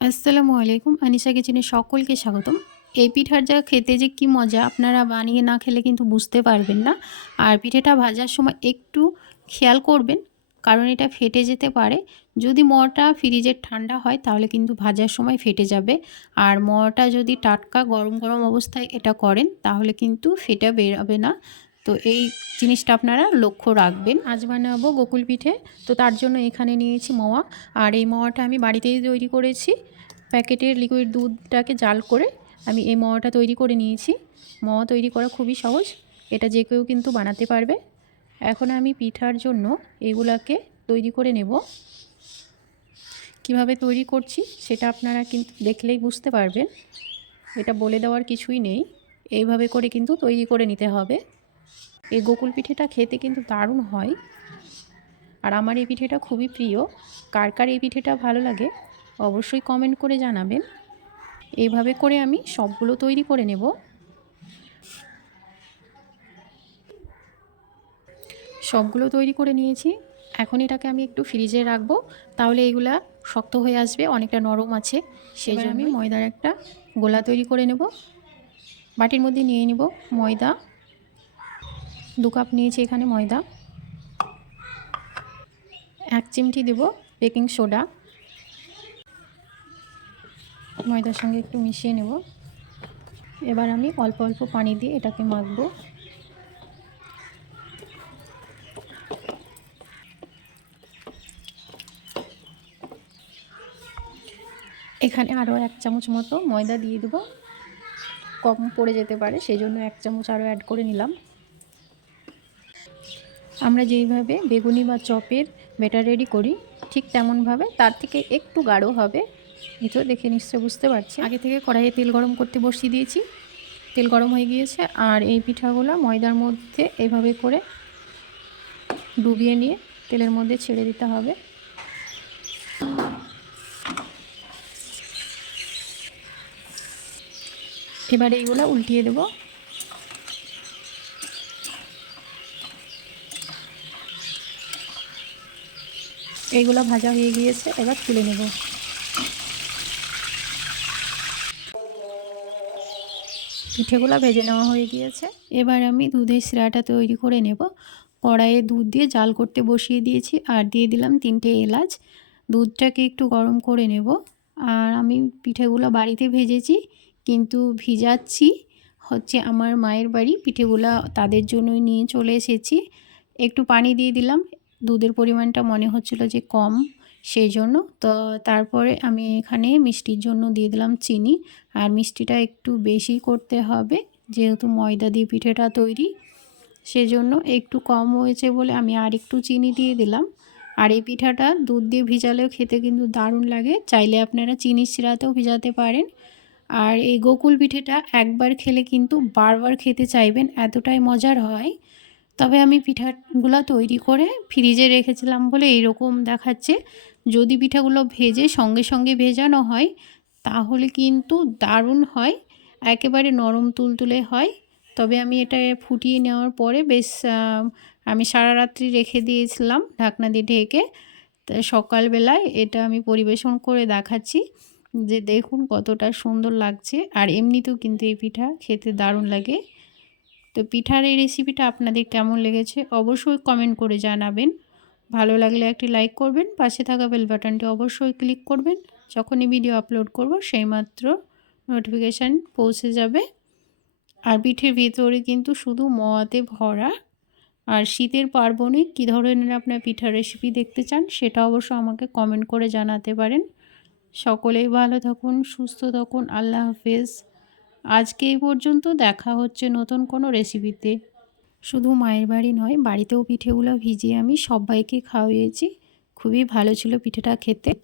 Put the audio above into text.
আসসালামু আলাইকুম, আনিশা কিচেনে সকলকে স্বাগতম। এই পিঠার যা খেতে যে কি মজা, আপনারা বানিয়ে না খেলে কিন্তু বুঝতে পারবেন না। আর পিঠেটা ভাজার সময় একটু খেয়াল করবেন, কারণ এটা ফেটে যেতে পারে। যদি মটা ফ্রিজের ঠান্ডা হয়, তাহলে কিন্তু ভাজার সময় ফেটে যাবে। আর মটা যদি টাটকা গরম গরম অবস্থায় এটা করেন, তাহলে কিন্তু ফেটা বেরোবে না। তো এই জিনিসটা আপনারা লক্ষ্য রাখবেন। আজ বানাবো গোকুল পিঠে। তো তার জন্য এখানে নিয়েছি মোয়া। আর এই মোয়াটা আমি বাড়িতেই তৈরি করেছি। প্যাকেটের লিকুইড দুধটাকে জাল করে আমি এই মোয়াটা তৈরি করে নিয়েছি। মোয়া তৈরি করা খুবই সহজ। এটা যে কেউ কিন্তু বানাতে পারবে। এখন আমি পিঠার জন্য এগুলাকে তৈরি করে নেব। কীভাবে তৈরি করছি সেটা আপনারা কিন্তু দেখলেই বুঝতে পারবেন। এটা বলে দেওয়ার কিছুই নেই। এইভাবে করে কিন্তু তৈরি করে নিতে হবে। এই গোকুল পিঠেটা খেতে কিন্তু দারুণ হয়। আর আমার এই পিঠেটা খুবই প্রিয়। কার কার এই পিঠেটা ভালো লাগে অবশ্যই কমেন্ট করে জানাবেন। এইভাবে করে আমি সবগুলো তৈরি করে নেব। সবগুলো তৈরি করে নিয়েছি। এখন এটাকে আমি একটু ফ্রিজে রাখব। তাহলে এগুলা শক্ত হয়ে আসবে অনেকটা নরম আছে। সেই জন্য আমি ময়দার একটা গোলা তৈরি করে নেব। বাটির মধ্যে নিয়ে নেব ময়দা। দু কাপ নিয়েছি এখানে ময়দা। এক চিমটি দেব বেকিং সোডা। ময়দার সঙ্গে একটু মিশিয়ে নেব। এবার আমি অল্প অল্প পানি দিয়ে এটাকে মাখবো। এখানে আরও এক চামচ মতো ময়দা দিয়ে দেবো। কম পড়ে যেতে পারে সেই জন্য এক চামচ আরও অ্যাড করে নিলাম। আমরা যেইভাবে বেগুনি বা চপের ব্যাটার রেডি করি, ঠিক তেমনভাবে তার থেকে একটু গাঢ় হবে। তো দেখে নিশ্চয় বুঝতে পারছি। আগে থেকে কড়াইয়ে তেল গরম করতে বসিয়ে দিয়েছি। তেল গরম হয়ে গিয়েছে আর এই পিঠাগুলো ময়দার মধ্যে এইভাবে করে ডুবিয়ে নিয়ে তেলের মধ্যে ছেড়ে দিতে হবে। এবার এইগুলো উল্টিয়ে দেবো। এইগুলো ভাজা হয়ে গিয়েছে, এবার তুলে নেব। পিঠেগুলো ভেজে নেওয়া হয়ে গিয়েছে। এবার আমি দুধের শিরাটা তৈরি করে নেব। কড়াইয়ে দুধ দিয়ে জাল করতে বসিয়ে দিয়েছি আর দিয়ে দিলাম তিনটে এলাচ। দুধটাকে একটু গরম করে নেব। আর আমি পিঠেগুলো বাড়িতে ভেজেছি, কিন্তু ভিজাচ্ছি। হচ্ছে আমার মায়ের বাড়ি পিঠেগুলো তাদের জন্যই নিয়ে চলে এসেছি। একটু পানি দিয়ে দিলাম দুধের পরিমাণটা মনে হচ্ছিল যে কম, সেই জন্য। তো তারপরে আমি এখানে মিষ্টির জন্য দিয়ে দিলাম চিনি। আর মিষ্টিটা একটু বেশি করতে হবে, যেহেতু ময়দা দিয়ে পিঠেটা তৈরি, সেজন্য একটু কম হয়েছে বলে আমি আর একটু চিনি দিয়ে দিলাম। আর এই পিঠাটা দুধ দিয়ে ভিজালেও খেতে কিন্তু দারুণ লাগে। চাইলে আপনারা চিনির শিরাতেও ভিজাতে পারেন। আর এই গোকুল পিঠেটা একবার খেলে কিন্তু বারবার খেতে চাইবেন, এতটাই মজার হয়। তবে আমি পিঠাগুলো তৈরি করে ফ্রিজে রেখেছিলাম বলে এইরকম দেখাচ্ছে। যদি পিঠাগুলো ভেজে সঙ্গে সঙ্গে ভেজানো হয়, তাহলে কিন্তু দারুণ হয়, একেবারে নরম তুলতুলে হয়। তবে আমি এটা ফুটিয়ে নেওয়ার পরে বেশ আমি সারা রাত্রি রেখে দিয়েছিলাম ঢাকনা দিয়ে ঢেকে। সকালবেলায় এটা আমি পরিবেশন করে দেখাচ্ছি যে দেখুন কতটা সুন্দর লাগছে। আর এমনিতেও কিন্তু এই পিঠা খেতে দারুণ লাগে। তো পিঠার এই রেসিপিটা আপনাদের কেমন লেগেছে অবশ্যই কমেন্ট করে জানাবেন। ভালো লাগলে একটি লাইক করবেন, পাশে থাকা বেল বাটনটি অবশ্যই ক্লিক করবেন। যখনই ভিডিও আপলোড করব সেই মাত্র নোটিফিকেশান পৌঁছে যাবে। আর পিঠের ভিতরে কিন্তু শুধু মোয়াতে ভরা। আর শীতের পার্বণে কী ধরনের আপনার পিঠার রেসিপি দেখতে চান, সেটা অবশ্য আমাকে কমেন্ট করে জানাতে পারেন। সকলেই ভালো থাকুন, সুস্থ থাকুন, আল্লাহ হাফেজ। আজকে এই পর্যন্ত দেখা হচ্ছে নতুন কোনো রেসিপিতে শুধু মায়ের বাড়ি নয়, বাড়িতেও পিঠেগুলো ভিজিয়ে আমি সবাইকে খাওয়িয়েছি খুবই ভালো ছিল পিঠেটা খেতে।